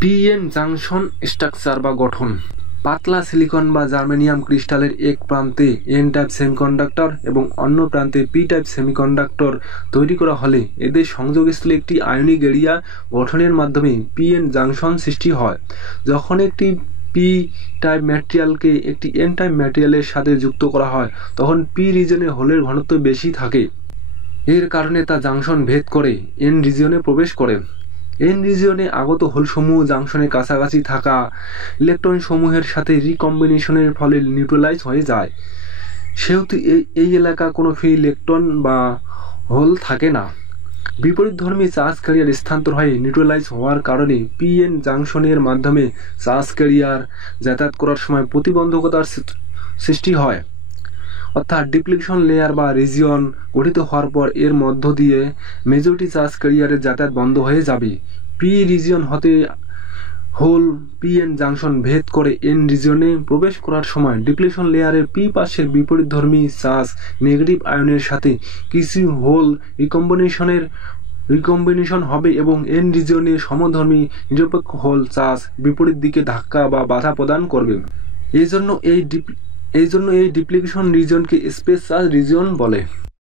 P-n junction structure বা গঠন। পাতলা সিলিকন বা জার্মেনিয়াম ক্রিস্টালের এক প্রান্তে এন টাইপ সেমিকন্ডাক্টর এবং অন্য প্রান্তে পি টাইপ সেমিকন্ডাক্টর তৈরি করা হলে এদের সংযোগস্থলে একটি আয়নিক এরিয়া গঠনের মাধ্যমে পি-এন জাংশন সৃষ্টি হয়। যখন একটি পি টাইপ ম্যাটেরিয়ালকে একটি এন টাইপ ম্যাটেরিয়ালের সাথে যুক্ত করা হয় তখন পি রিজনে হোলের ঘনত্ব বেশি থাকে। এর কারণে তা জাংশন ভেদ করে এন রিজিয়নে প্রবেশ করে। এন রিজিয়নে আগত হোলসমূহ জাংশনের কাছাকাছি থাকা ইলেকট্রন সমূহের সাথে রিকম্বিনেশনের ফলে নিউট্রালাইজ হয়ে যায়। সেহেতু এই এলাকা কোনো ফ্রি ইলেকট্রন বা হোল থাকে না। বিপরীতধর্মী চার্জ ক্যারিয়ার স্থানান্তর হয়ে নিউট্রালাইজ হওয়ার কারণে পি-এন জাংশনের মাধ্যমে চার্জ ক্যারিয়ার যাতায়াত করার সময় প্রতিবন্ধকতার সৃষ্টি হয়। অর্থাৎ ডিপ্লিশন লেয়ার বা রিজিয়ন গঠিত হওয়ার পর এর মধ্য দিয়ে মেজরিটি চার্জ ক্যারিয়ারের যাতায়াত বন্ধ হয়ে যাবে। পি রিজিয়ন হতে হোল পি-এন জাংশন ভেদ করে এন রিজিয়নে প্রবেশ করার সময় ডিপ্লিশন লেয়ারের পি পাশের বিপরীতধর্মী চার্জ নেগেটিভ আয়নের সাথে কিছু হোল রিকম্বিনেশন হবে এবং এন রিজিয়নে সমধর্মী নিরপেক্ষ হোল চার্জ বিপরীত দিকে ধাক্কা বা বাধা প্রদান করবে। এই জন্য এই ডিপ্লিশন রিজিয়নকে স্পেস চার্জ রিজিয়ন বলে।